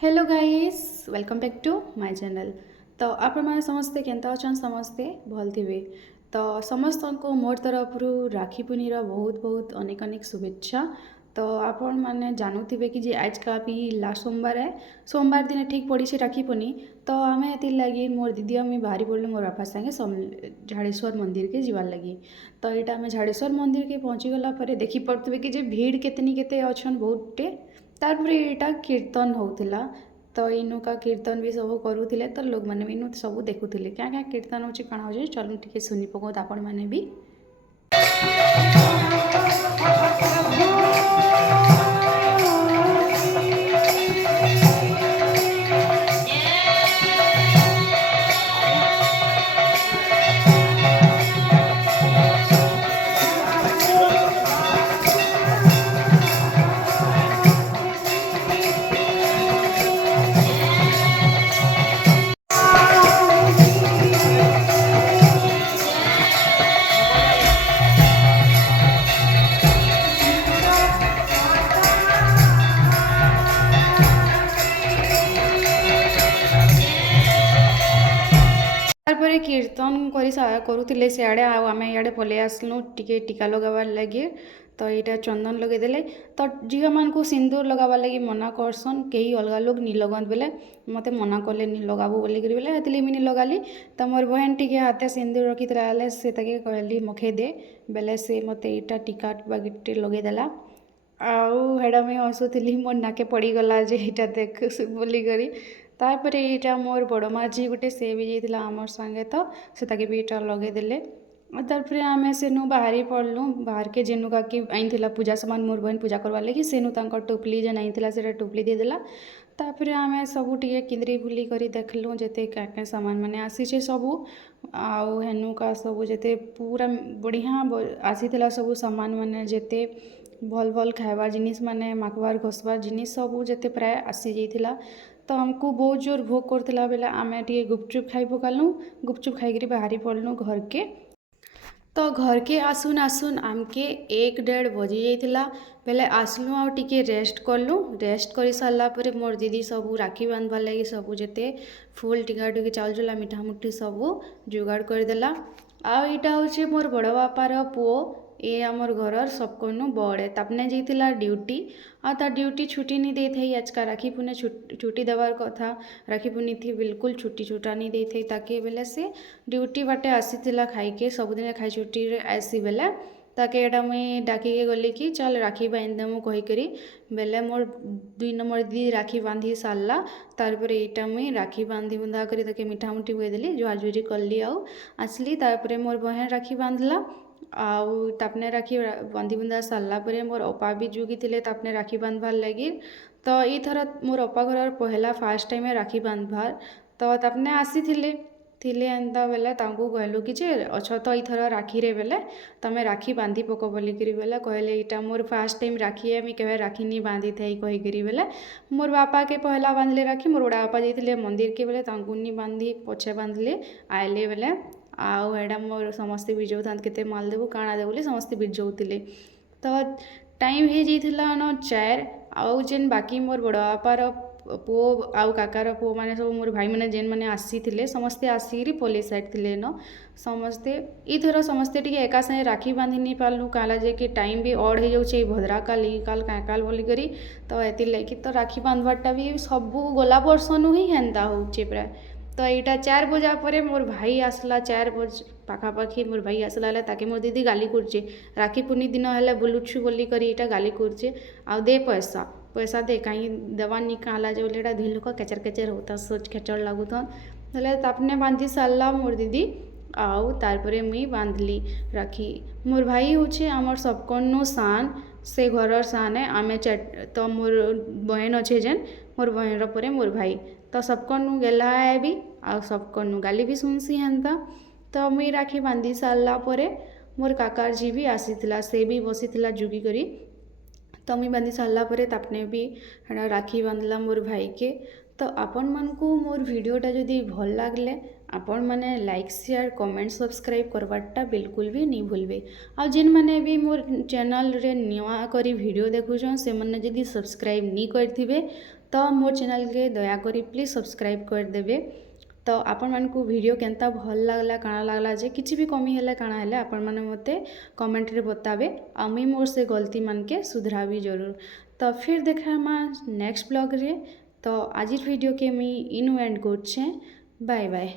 Hello guys, welcome back to my channel. तो आपण समस्ते केंता अछन समस्ते भल थिबे। तो समस्त को मोर तरफ राखी पुनीर बहुत बहुत अनेक अनेक शुभेच्छा। तो आपण मैंने जानूे कि आज का भी लास्ट सोमवार है। सोमवार दिन ठीक पड़ी से राखी पुनी। तो आम ए लगी मोर दीदी आम बाहरी पड़े मोर बापा संगे झाड़ेश्वर मंदिर के जीवार लगी। तो यहाँ आम झाड़ेश्वर मंदिर के पहुँची गला देखी पड़े कि भीड़ केतनी केते अच्छन बहुतटे। तार यहाँ कीर्तन होता। तो इनु का कीर्तन भी सब करूले। तो लोग मैंने भी सब देखुले क्या क्या कीर्तन हो कण हो चलो टे सुनी पकात आपण मैंने भी। तारपरे कीर्तन करुले सियाड़े आम इे पलि आसलु टे टीका लगाबार लगे। तो यहाँ चंदन लगेदेले। तो झील मान सिंदूर लगाबार लगे मना करसन कई अलग लोग नी लगन बेले मत मना कले नी लगाबू बोलिक बेले हेतली मुझे लगाली। तो मोर बहन टी हाथे सिंदूर रखी से कहली मखे दे बेले से मत यहाँ टीका बागिटे लगेदेला। आउ हेड़ा मुझे हसुली मोर नाके पड़गला जे यहाँ देख बोलिक। तापर यहाँ मोर बड़ माँ झी गोटे सी भी जाता आमर संगे। तो से भी यहाँ लगेदेले। तापर आम सेनु बाहरी पड़लु बाहर के जेनु का कि आई पूजा सामान मोर बहन पूजा करवा लगी सेनु टोपली जेन आई से टोपली देदेला। तापर आम सब टे किंद्री बुली कर देखलु जिते क्या क्या सामान मैंने आसी सबू आउ हेनु का सब जिते पूरा बढ़िया आसी सब सामान मैंने जिते भल भल खाइबार जिनिस माने माखबार घोषबार जिनिस सबू जिते प्राय आसी जाइथिला। तो हमको बहुत जोर भोग करथिला बेले आमे टे गुपचुप खाई पकालु। गुपचुप खाई बाहरी पड़लु घर के। तो घर के आसुन आसुन आमके 1-1.5 बजी जाइथिला बेले आसलु आ टिके रेस्ट कलु। रेस्ट कर सारा पर मोर दीदी सबू राखी बांधवार लगी सबू जिते फूल टिका टिकी चाउल चूला मिठा मुठी सबू जोगाड़ करदेला। आईटा हूँ मोर बड़ बापार पुओ ये आमर घर सबको बड़े तापने जाइला ड्यूटी आ ड्यूटी छुट्टी नहीं दे थी। आज का राखी पुने छुट्टी देवार कथा राखी पुनी थी बिल्कुल छुट्टी छुट्टा नहीं दे थी ताके बेले से ड्यूटी बाटे आसीला खाइके सबुदिन खाई छुट्टी आसी बेले ताके एटा मुई डाकिके गली कि चल राखी बांधिदेमु कहीकरी बेले मोर 2 नंबर दी राखी बांधि सारला। तारपर यहाँ मुई राखी बांधि बुंधा कर ताके मिठा मुठी बुदेली जुआजुरी कली आसली। तारपर मोर बहन राखी बांधला आउ तापने राखी बांधि बुंधा सारला पर मोर अपा भी जुगी थे तापने राखी बांधवार लगी। तो ये थर मोर अपा घर पहला फास्ट टाइम राखी बांधवार। तो तापने आसी थिले एंता बेले तांको कहलु कि जे अच्छा तो इथर राखी रे बेले तमे राखी बांधि पको बोलिक बेले कहले यहाँ मोर फास्ट टाइम राखी है मुझे केवे राखी नहीं बांधि थी कहीकरी बेले मोर बापा के पहला बांधले राखी मोर बड़ा बापा जाते मंदिर के बेले तांको नहीं बांधि पछे बांधले आइले बेले आउ एडा मोर समस्ते बिजौ था केते माल देबू काଣା देबू समस्ते बिजौले। तो टाइम हो जाइथिला न 4 आउ जेन बाकी मोर बड़ बापार पुओ आउ काकार पुओ माने सब मोर भाई माने जेन माने आसी थिले समस्ते आसिकी पलि साइड थिले न समस्ते इथर समस्ते टिके एका संगे राखी बांधि नहीं पारलु काला जे कि टाइम भी अड हो जाउछे भद्रा काल ई काल काकाल बोली करी। तो एति लगी तो राखी बांधवाटा भी सबू गला वर्षनु ही हेन्ता होउछे प्राय। तो यहाँ 4 बजा पर मोर भाई आसला 4 बज पाखापाखि मोर भाई आसला ताके मोर दीदी गाली करछे राखी पूर्णी दिन है बुलुछु बोली करी यहाँ गाली करछे आउ दे पैसा पैसा दे कहीं देवा नहीं कहला जो बोले धुई लोक केचर केचर होता सोच खेचड़ लगुथन बोले तापने बांधि सारला मोर दीदी आउ तारपरे मुई बांधली राखी। मोर भाई होछे आमर सबकनु सान से घर सान है आमे तो मोर बहन अच्छे जेन मोर बहन परे मोर भाई तो सबकनु गेला है भी आ सबकनु गाली भी सुनसी हेन्ता। तो मुई राखी बांधि सारला परे मोर काकार जी भी आसीथिला से भी बसीथिला जुगी करी। तो मुई बांधि सारला परे तापने भी राखी बांधला मोर भाई के। तो आपण मानकु मोर वीडियोटा जदि भल लागले आपण मैंने लाइक शेयर कमेंट सब्सक्राइब करवाटा बिल्कुल भी नहीं भूलबे। आ जेन मैंने भी मोर चैनल रे नुआ करी वीडियो देखुछन से मैंने जदि सब्सक्राइब नहीं करथिबे तो मोर चैनल के दया करी प्लीज सब्सक्राइब कर देबे। तो आपण मानकु वीडियो केनता भल लागला काଣା लागला जे किछि भी कमी हेले काଣା हेले आपण माने मते कमेंट रे बताबे आ मुई मोर से गलती मान के सुधराबी जरूर। तो फिर देखामा नेक्स्ट ब्लॉग रे। तो आज वीडियो के मुई इनु एंड करछे। Bye bye.